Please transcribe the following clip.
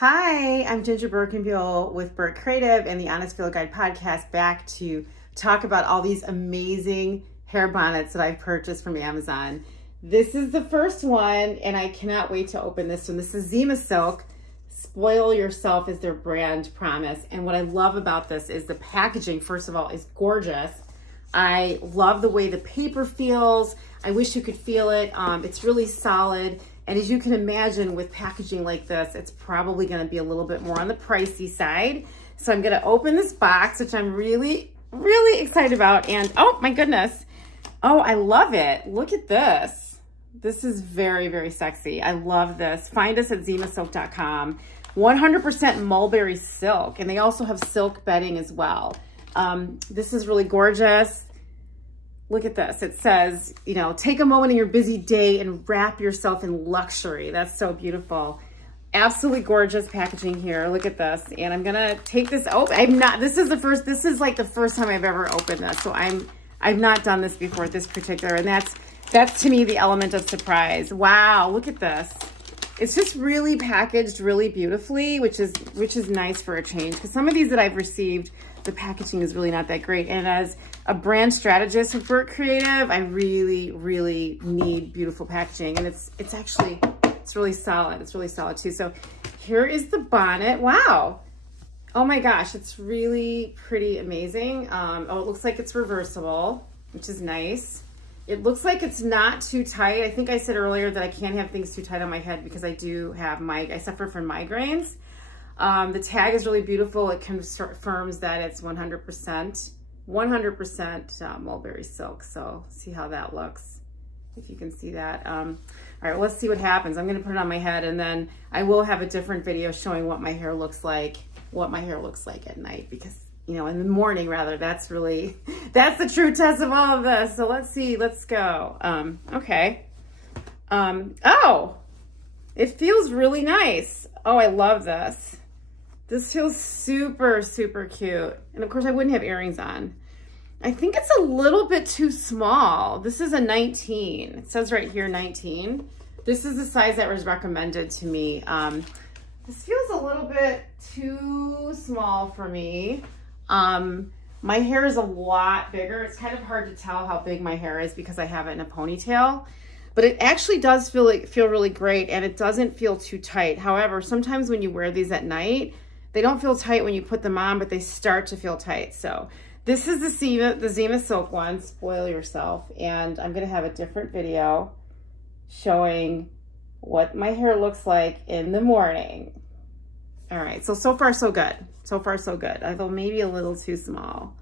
Hi, I'm Ginger Birkenbiel with Burt Creative and the Honest Field Guide podcast, back to talk about all these amazing hair bonnets that I've purchased from Amazon. This is the first one, and I cannot wait to open this one. This is Zima Silk. Spoil yourself is their brand promise. And what I love about this is the packaging, first of all, is gorgeous. I love the way the paper feels. I wish you could feel it. It's really solid. And as you can imagine, with packaging like this, it's probably going to be a little bit more on the pricey side. So I'm going to open this box, which I'm really, really excited about. And oh my goodness. Oh, I love it. Look at this. This is very, very sexy. I love this. Find us at zimasilk.com. 100% mulberry silk. And they also have silk bedding as well. This is really gorgeous. Look at this. It says, you know, take a moment in your busy day and wrap yourself in luxury. That's so beautiful. Absolutely gorgeous packaging here. Look at this. And I'm going to take this. Oh, this is like the first time I've ever opened this. So I've not done this before, this particular. And that's to me the element of surprise. Wow. Look at this. It's just really packaged really beautifully, which is nice for a change. Because some of these that I've received, the packaging is really not that great. And as a brand strategist with Burt Creative, I really, really need beautiful packaging. And it's really solid. It's really solid too. So here is the bonnet. Wow. Oh my gosh, it's really pretty amazing. Oh, it looks like it's reversible, which is nice. It looks like it's not too tight. I think I said earlier that I can't have things too tight on my head because I suffer from migraines. The tag is really beautiful. It confirms that it's 100% mulberry silk. So see how that looks, if you can see that. All right, well, let's see what happens. I'm going to put it on my head, and then I will have a different video showing what my hair looks like at night, because, you know, in the morning rather, that's the true test of all of this. So let's see, let's go. Okay. Oh, it feels really nice. Oh, I love this. This feels super, super cute. And of course I wouldn't have earrings on. I think it's a little bit too small. This is a 19. It says right here 19. This is the size that was recommended to me. This feels a little bit too small for me. My hair is a lot bigger. It's kind of hard to tell how big my hair is because I have it in a ponytail. But it actually does feel really great, and it doesn't feel too tight. However, sometimes when you wear these at night, they don't feel tight when you put them on, but they start to feel tight. So this is the Zima Silk one, spoil yourself. And I'm going to have a different video showing what my hair looks like in the morning. All right, so far so good. So far so good, although maybe a little too small.